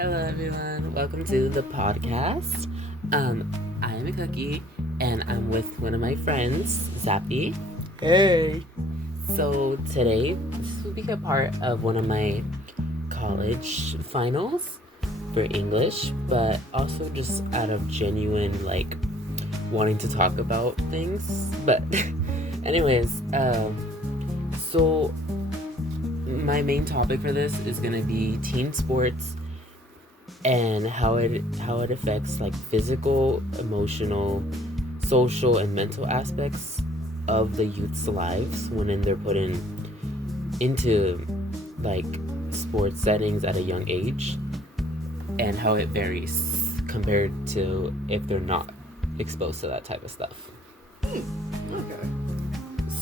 Hello, everyone. Welcome to the podcast. I'm a cookie, and I'm with one of my friends, Zapi. Hey. So today, this will be a part of one of my college finals for English, but also just out of genuine, wanting to talk about things. But anyways, so my main topic for this is gonna be teen sports and how it affects physical, emotional, social, and mental aspects of the youth's lives when they're put into sports settings at a young age, and how it varies compared to if they're not exposed to that type of stuff. Okay.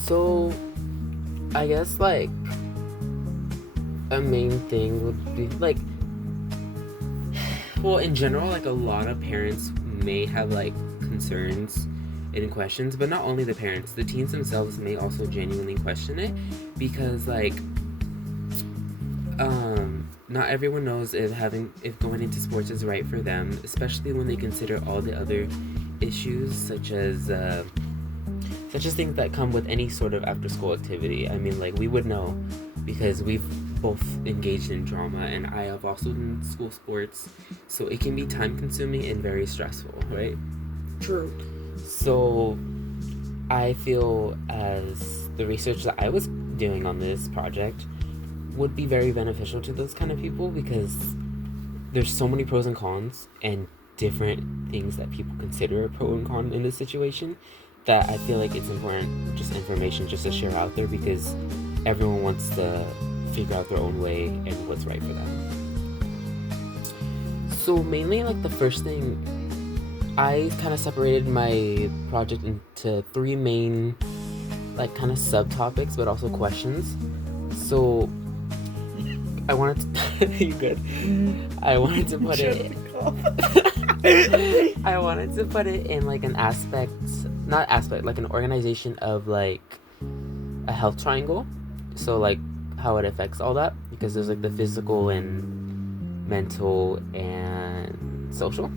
So I guess a main thing would be well, in general, a lot of parents may have concerns and questions, but not only the parents, the teens themselves may also genuinely question it, because not everyone knows if going into sports is right for them, especially when they consider all the other issues such as things that come with any sort of after school activity. I mean, we would know because we've both engaged in drama, and I have also done school sports, so it can be time consuming and very stressful, right? True. So I feel as the research that I was doing on this project would be very beneficial to those kind of people, because there's so many pros and cons and different things that people consider a pro and con in this situation, that I feel it's important, just information just to share out there, because everyone wants to figure out their own way and what's right for them. So mainly the first thing, I kind of separated my project into three main kind of subtopics, but also questions. So I wanted to you good? I wanted to put it I wanted to put it in an aspect, not aspect, an organization of a health triangle. So how it affects all that, because there's the physical and mental and social.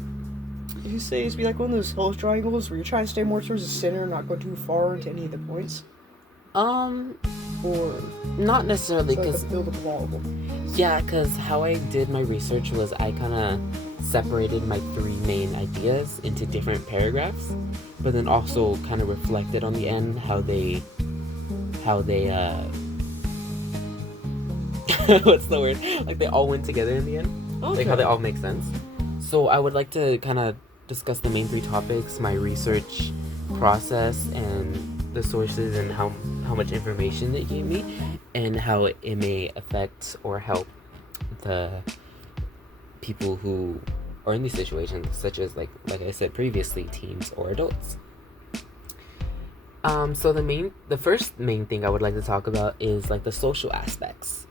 Did you say it's be one of those health triangles where you're trying to stay more towards the center and not go too far into any of the points? Or not necessarily, because yeah, because how I did my research was I kind of separated my three main ideas into different paragraphs, but then also kind of reflected on the end how they what's the word? They all went together in the end. Okay. How they all make sense. So I would like to kind of discuss the main three topics, my research process, and the sources, and how much information it gave me, and how it may affect or help the people who are in these situations, such as like I said previously, teens or adults. So the first main thing I would like to talk about is the social aspects.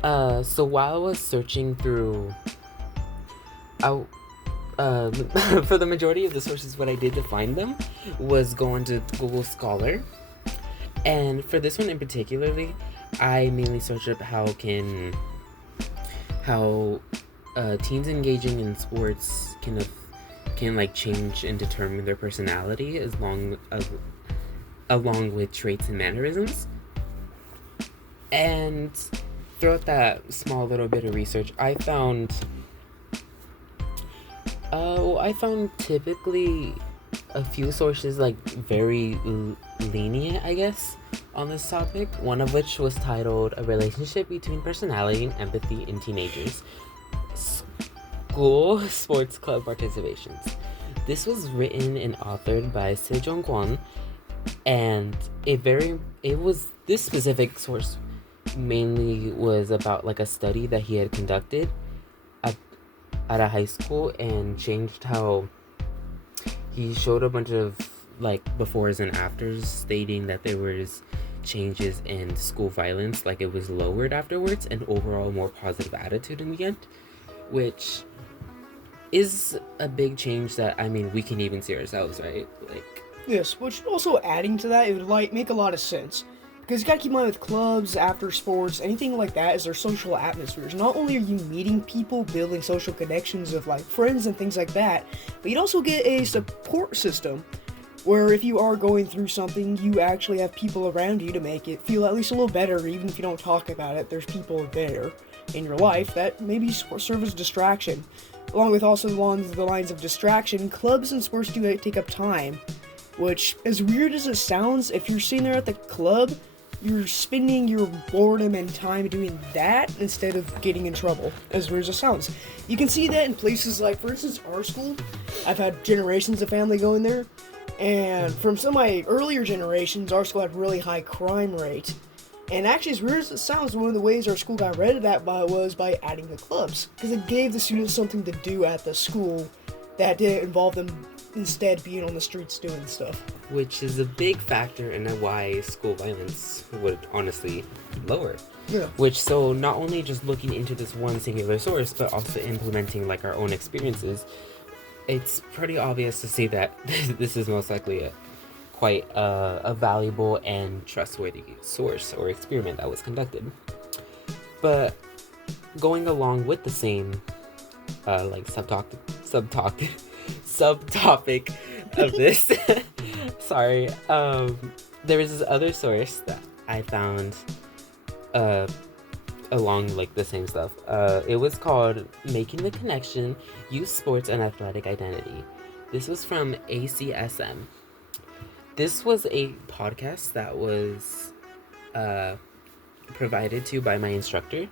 So while I was searching through, for the majority of the sources, what I did to find them was go into Google Scholar, and for this one in particularly, I mainly searched up how teens engaging in sports can change and determine their personality, along with traits and mannerisms. And throughout that small little bit of research, I found typically a few sources very lenient, I guess, on this topic. One of which was titled "A Relationship Between Personality and Empathy in Teenagers: School Sports Club Participations." This was written and authored by Sejong Kwon, and this specific source mainly was about a study that he had conducted at a high school, and changed how he showed a bunch of befores and afters, stating that there was changes in school violence, it was lowered afterwards, and overall more positive attitude in the end, which is a big change that, I mean, we can even see ourselves, right? Yes, which also adding to that, it would make a lot of sense. Because you gotta keep in mind with clubs, after sports, anything like that is their social atmospheres. Not only are you meeting people, building social connections of like friends and things like that, but you'd also get a support system where if you are going through something, you actually have people around you to make it feel at least a little better. Even if you don't talk about it, there's people there in your life that maybe serve as distraction. Along with also along the lines of distraction, clubs and sports do take up time. Which, as weird as it sounds, if you're sitting there at the club, you're spending your boredom and time doing that instead of getting in trouble, as weird as it sounds. You can see that in places like, for instance, our school. I've had generations of family going there, and from some of my earlier generations, our school had really high crime rate. And actually, as weird as it sounds, one of the ways our school got rid of that was by adding the clubs, because it gave the students something to do at the school that didn't involve them instead being on the streets doing stuff. Which is a big factor in why school violence would honestly lower. Yeah. Which, so not only just looking into this one singular source, but also implementing like our own experiences, it's pretty obvious to see that this is most likely quite a valuable and trustworthy source or experiment that was conducted. But going along with the same like subtopic of this sorry, there was this other source that I found along like the same stuff. It was called Making the Connection, Youth Sports and Athletic Identity. This was from ACSM. This was a podcast that was provided to by my instructor,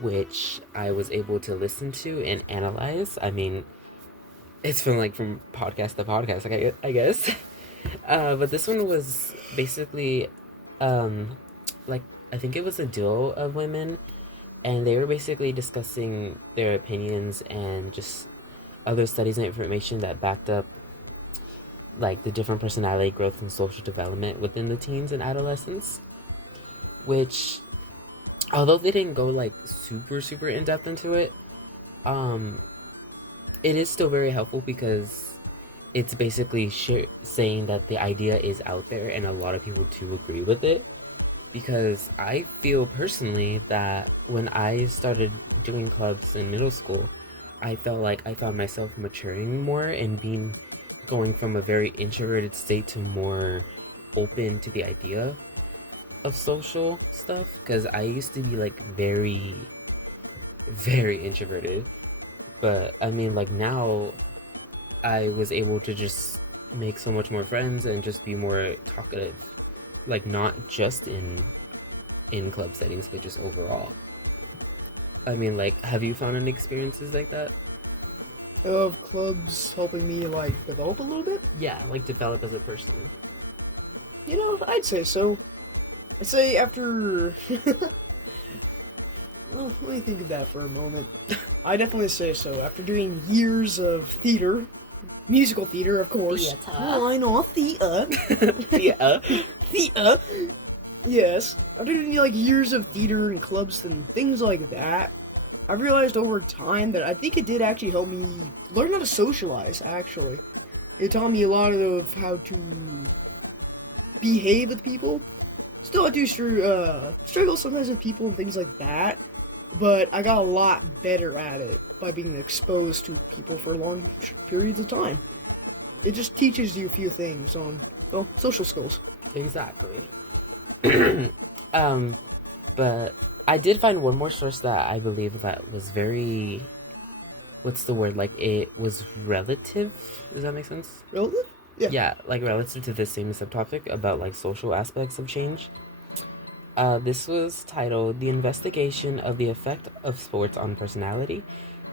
which I was able to listen to and analyze. I mean, it's from podcast to podcast, I guess. But this one was basically, I think it was a duo of women, and they were basically discussing their opinions and just other studies and information that backed up, like, the different personality growth and social development within the teens and adolescents, which, although they didn't go, like, super in-depth into it, it is still very helpful because it's basically saying that the idea is out there and a lot of people do agree with it. Because I feel personally that when I started doing clubs in middle school, I felt like I found myself maturing more and going from a very introverted state to more open to the idea of social stuff. Because I used to be like very, very introverted. But I mean, like, now I was able to just make so much more friends and just be more talkative. Like, not just in club settings, but just overall. I mean, like, have you found any experiences like that? Of clubs helping me, like, develop a little bit? Yeah, like, develop as a person. You know, I'd say so. I'd say after... Well, let me think of that for a moment. I definitely say so. After doing years of theater, musical theater, of course. Theater. Why not theater? Yeah. Theater. Yes. After doing, like, years of theater and clubs and things like that, I've realized over time that I think it did actually help me learn how to socialize, actually. It taught me a lot of how to behave with people. Still, I do struggle sometimes with people and things like that, but I got a lot better at it by being exposed to people for long periods of time. It just teaches you a few things on, well, social skills. Exactly. But I did find one more source that I believe that was very, what's the word, like, it was relative? Does that make sense? Relative? Yeah. Yeah, like, relative to the same subtopic about, like, social aspects of change. This was titled The Investigation of the Effect of Sports on Personality.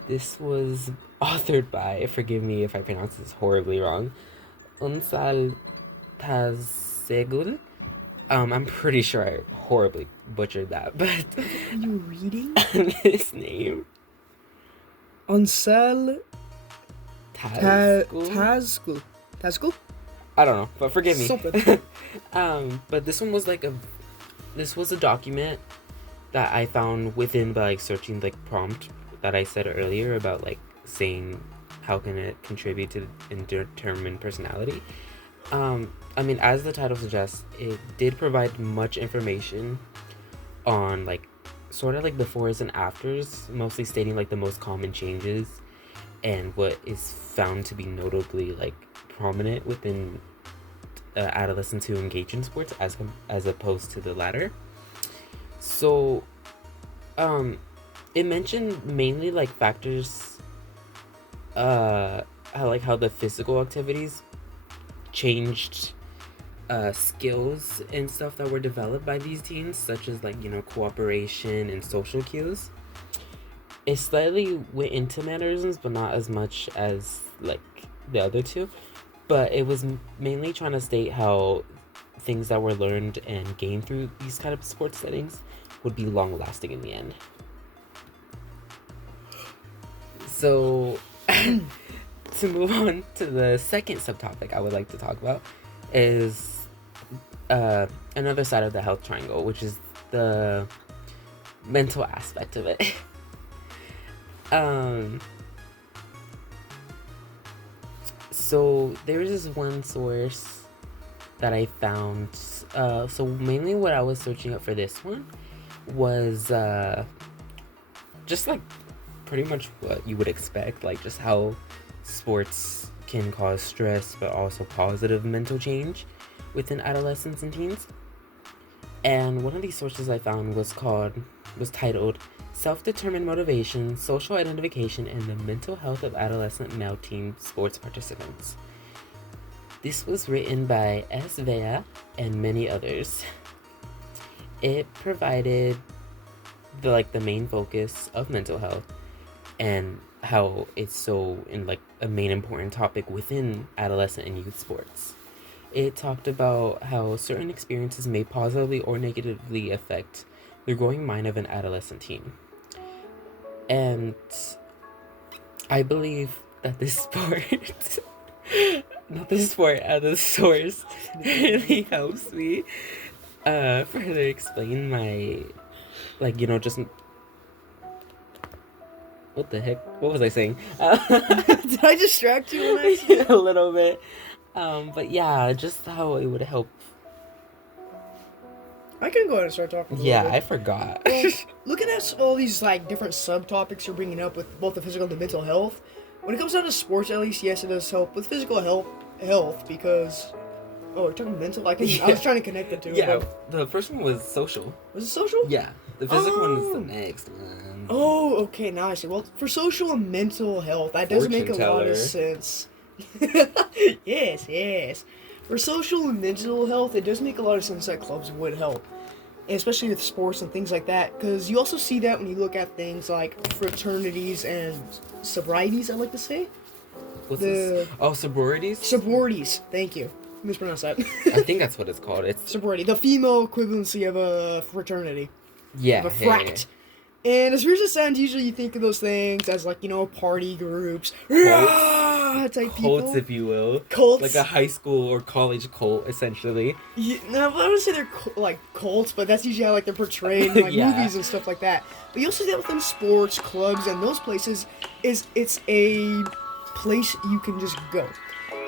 This was authored by, forgive me if I pronounce this horribly wrong, Unsal Tazegul. I'm pretty sure I horribly butchered that, but... Are you reading? his name? Unsal Tazgul? Tazgul? I don't know, but forgive me. Something. But this one was this was a document that I found within by, like, searching the prompt that I said earlier about, like, saying how can it contribute to and determine personality. I mean, as the title suggests, it did provide much information on like sort of like befores and afters, mostly stating like the most common changes and what is found to be notably like prominent within adolescents who engage in sports as opposed to the latter. So, it mentioned mainly like factors, how the physical activities changed skills and stuff that were developed by these teens, such as like cooperation and social cues. It slightly went into mannerisms, but not as much as like the other two. But it was mainly trying to state how things that were learned and gained through these kind of sports settings would be long lasting in the end. So, to move on to the second subtopic I would like to talk about is another side of the health triangle, which is the mental aspect of it. So there's this one source that I found. So mainly what I was searching up for this one was just like pretty much what you would expect, like just how sports can cause stress but also positive mental change within adolescents and teens. And one of these sources I found was titled Self-Determined Motivation, Social Identification, and the Mental Health of Adolescent Male Teen Sports Participants. This was written by S. Vea and many others. It provided the main focus of mental health and how it's so in like a main important topic within adolescent and youth sports. It talked about how certain experiences may positively or negatively affect the growing mind of an adolescent teen. And I believe that this source really helps me further explain my, just what the heck? What was I saying? Did I distract you when I said a little bit? But yeah, just how it would help. I can go ahead and start talking. Yeah, I forgot. Well, looking at all these like different subtopics you're bringing up with both the physical and the mental health, when it comes down to sports, at least, yes, it does help with physical health because. Oh, we're talking mental. I was trying to connect the two. Yeah, the first one was social. Was it social? Yeah, the physical one is the next one. Oh, okay. Now I see. Well, for social and mental health, that does make a lot of sense. Yes. For social and mental health, it does make a lot of sense that clubs would help, especially with sports and things like that, because you also see that when you look at things like fraternities and sobrieties, I like to say. What's this? Oh, sororities? Sororities, thank you. Mispronounced that. I think that's what it's called. It's sorority, the female equivalency of a fraternity. Yeah. Of a frat. And as weird as it sounds, usually you think of those things as party groups. Type people. Cults, if you will. Cults. Like a high school or college cult, essentially. Yeah, no, I wouldn't say they're cults, but that's usually how they're portrayed in movies and stuff like that. But you also see that within sports, clubs, and those places. It's a place you can just go.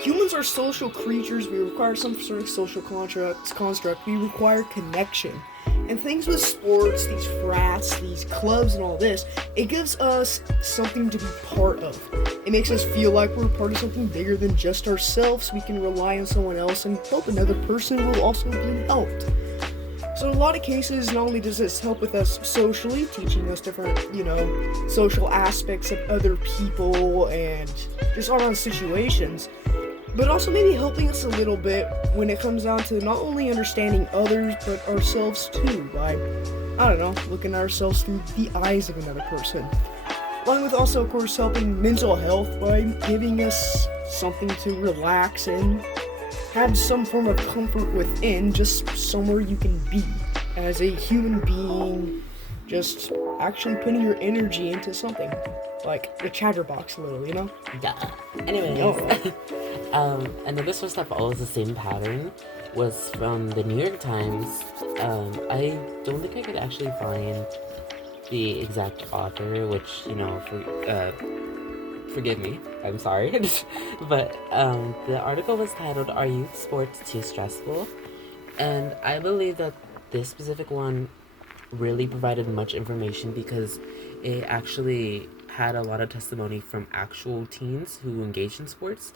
Humans are social creatures. We require some sort of social construct. We require connection. And things with sports, these frats, these clubs, and all this, it gives us something to be part of. It makes us feel like we're part of something bigger than just ourselves. We can rely on someone else and help another person who will also be helped. So in a lot of cases, not only does this help with us socially, teaching us different, social aspects of other people and just all-around situations, but also maybe helping us a little bit when it comes down to not only understanding others, but ourselves too, by, looking at ourselves through the eyes of another person. Along with also, of course, helping mental health by giving us something to relax and have some form of comfort within, just somewhere you can be as a human being, just actually putting your energy into something. Like the chatterbox a little, Yeah. Anyways. Another source that follows the same pattern was from the New York Times. I don't think I could actually find the exact author, which, forgive me. I'm sorry. But the article was titled, "Are Youth Sports Too Stressful?" And I believe that this specific one really provided much information because it actually had a lot of testimony from actual teens who engage in sports,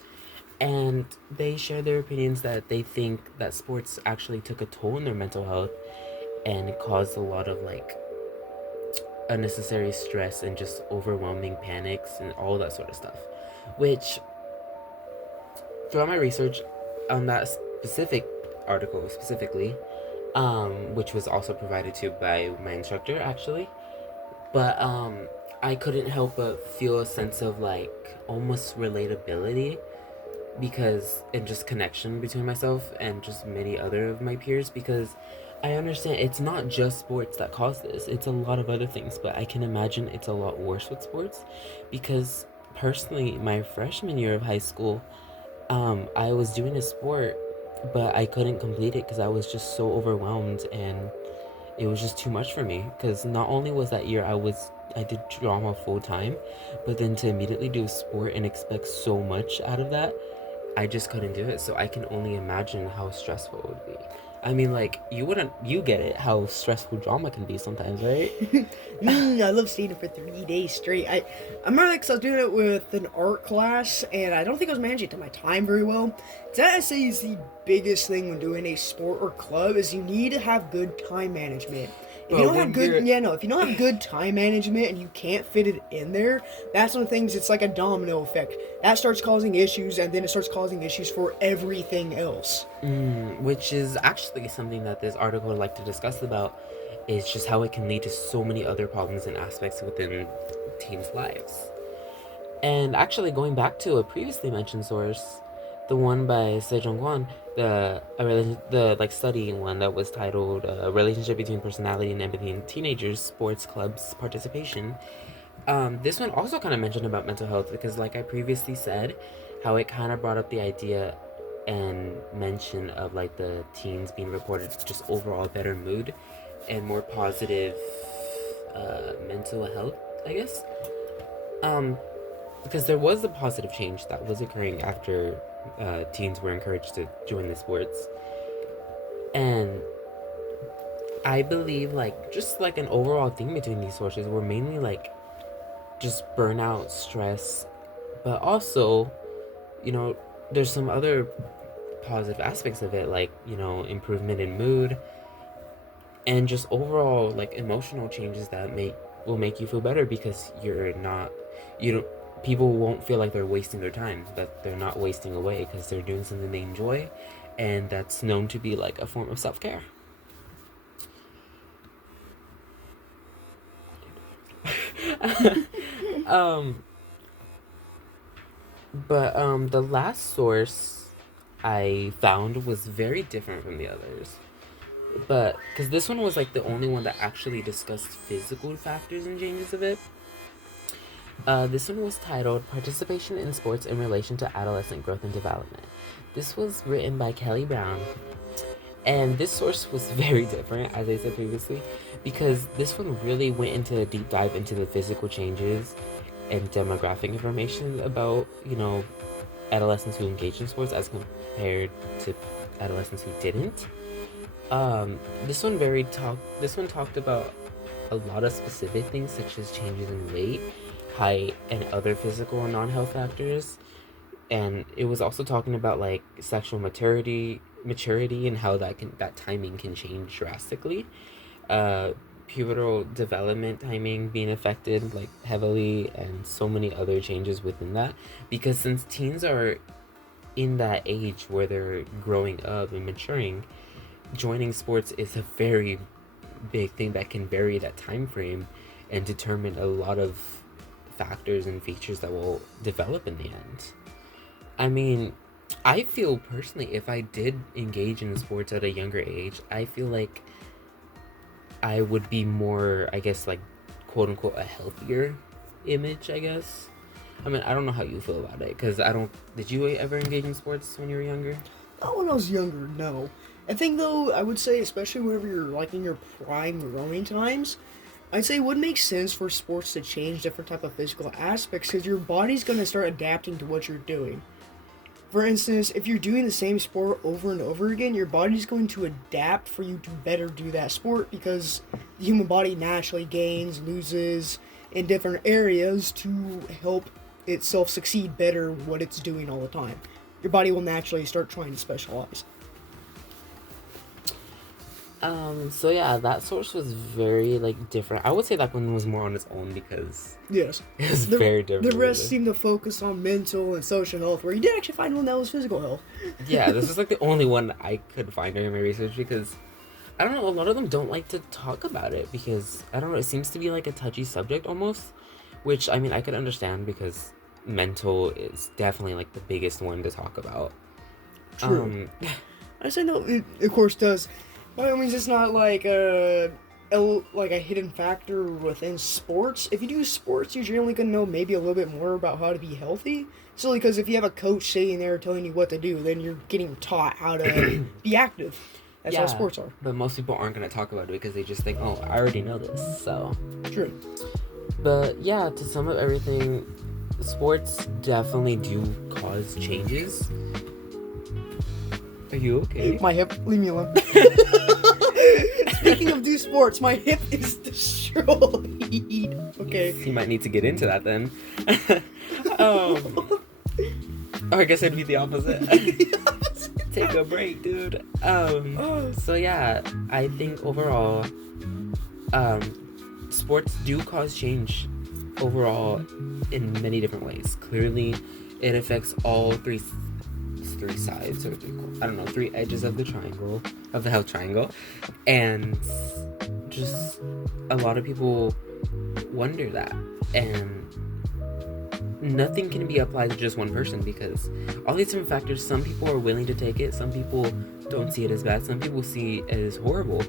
and they share their opinions that they think that sports actually took a toll on their mental health and it caused a lot of like unnecessary stress and just overwhelming panics and all that sort of stuff. Which, throughout my research on that specific article specifically, which was also provided to by my instructor actually, but I couldn't help but feel a sense of like almost relatability because and just connection between myself and just many other of my peers, because I understand it's not just sports that cause this, it's a lot of other things, but I can imagine it's a lot worse with sports because personally my freshman year of high school, I was doing a sport but I couldn't complete it because I was just so overwhelmed and it was just too much for me, because not only was that year I did drama full time, but then to immediately do sport and expect so much out of that, I just couldn't do it. So I can only imagine how stressful it would be. I mean, like, you get it, how stressful drama can be sometimes, right? I love seeing it for 3 days straight. I remember because I was doing it with an art class, and I don't think I was managing to my time very well. That I say is the biggest thing when doing a sport or club is you need to have good time management. If you don't have if you don't have good time management and you can't fit it in there, that's one of the things. It's like a domino effect. That starts causing issues, and then it starts causing issues for everything else. Which is actually something that this article would like to discuss about, is just how it can lead to so many other problems and aspects within teens' lives. And actually, going back to a previously mentioned source, the one by Sejong Kwan, the like study one that was titled "Relationship Between Personality and Empathy in Teenagers Sports Clubs Participation." This one also kind of mentioned about mental health because, like I previously said, how it kind of brought up the idea and mention of like the teens being reported just overall better mood and more positive mental health, I guess. Because there was a positive change that was occurring after teens were encouraged to join the sports. And I believe like just like an overall theme between these sources were mainly like just burnout, stress, but also, you know, there's some other positive aspects of it, like, you know, improvement in mood and just overall like emotional changes that will make you feel better because you don't people won't feel like they're wasting their time, that they're not wasting away because they're doing something they enjoy, and that's known to be like a form of self-care. um but the last source I found was very different from the others, but because this one was like the only one that actually discussed physical factors and changes of it. This one was titled "Participation in Sports in Relation to Adolescent Growth and Development." This was written by Kelly Brown, and this source was very different, as I said previously, because this one really went into a deep dive into the physical changes and demographic information about, you know, adolescents who engage in sports as compared to adolescents who didn't. This one talked about a lot of specific things such as changes in weight, height, and other physical and non-health factors. And it was also talking about like sexual maturity and how that timing can change drastically. Pubertal development timing being affected like heavily, and so many other changes within that, because since teens are in that age where they're growing up and maturing, joining sports is a very big thing that can vary that time frame and determine a lot of factors and features that will develop in the end. I mean, I feel personally, if I did engage in sports at a younger age, I feel like I would be more, I guess, like, quote unquote, a healthier image, I guess. I mean, I don't know how you feel about it, because did you ever engage in sports when you were younger? Not when I was younger, no. I think, though, I would say, especially whenever you're, like, in your prime growing times, I'd say it would make sense for sports to change different type of physical aspects because your body's going to start adapting to what you're doing. For instance, if you're doing the same sport over and over again, your body's going to adapt for you to better do that sport because the human body naturally gains, loses in different areas to help itself succeed better what it's doing all the time. Your body will naturally start trying to specialize. So yeah, that source was very like different. I would say that one was more on its own because Yes. it was very different. The rest seemed to focus on mental and social health, where you did actually find one that was physical health. Yeah, this is like the only one I could find during my research because I don't know, a lot of them don't like to talk about it because I don't know, it seems to be like a touchy subject almost, which I mean I could understand because mental is definitely like the biggest one to talk about. True. I say no, it of course does. By all means, it's not like a hidden factor within sports. If you do sports, you're generally going to know maybe a little bit more about how to be healthy. Silly, because if you have a coach sitting there telling you what to do, then you're getting taught how to be active. That's how sports are. But most people aren't going to talk about it because they just think, oh, I already know this, so. True. But yeah, to sum up everything, sports definitely do cause changes. Are you okay? My hip, leave me alone. Speaking of do sports, my hip is destroyed. Okay. You might need to get into that then. I guess it'd be the opposite. Take a break, dude. So yeah, I think overall, sports do cause change overall in many different ways. Clearly, it affects all three sides, or three edges of the triangle, of the health triangle, and just a lot of people wonder that, and nothing can be applied to just one person because all these different factors, some people are willing to take it, some people don't see it as bad, some people see it as horrible,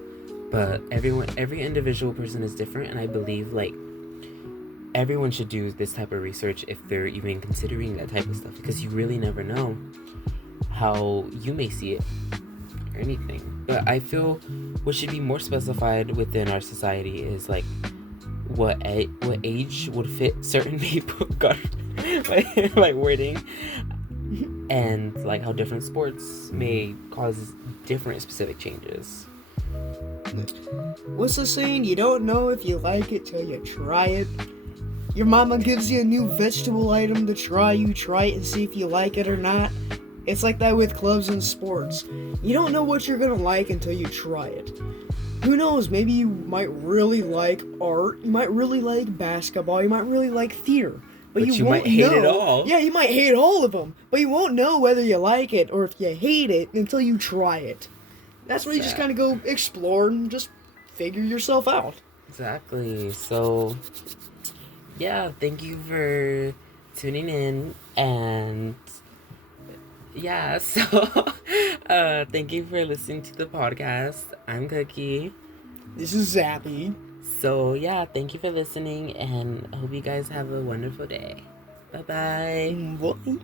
but every individual person is different, and I believe like everyone should do this type of research if they're even considering that type of stuff because you really never know how you may see it or anything. But I feel what should be more specified within our society is like what age would fit certain people. God, my wording, and like how different sports may cause different specific changes. What's the saying? You don't know if you like it till you try it. Your mama gives you a new vegetable item to try, you try it and see if you like it or not. It's like that with clubs and sports. You don't know what you're gonna like until you try it. Who knows, maybe you might really like art, you might really like basketball, you might really like theater. But you won't might hate know. it all. Yeah, you might hate all of them. But you won't know whether you like it or if you hate it until you try it. That's where you just kind of go explore and just figure yourself out. Exactly. So, yeah, thank you for tuning in, and yeah, so thank you for listening to the podcast. I'm Cookie. This is Zapi. So yeah, thank you for listening, and I hope you guys have a wonderful day. Bye-bye. Bye.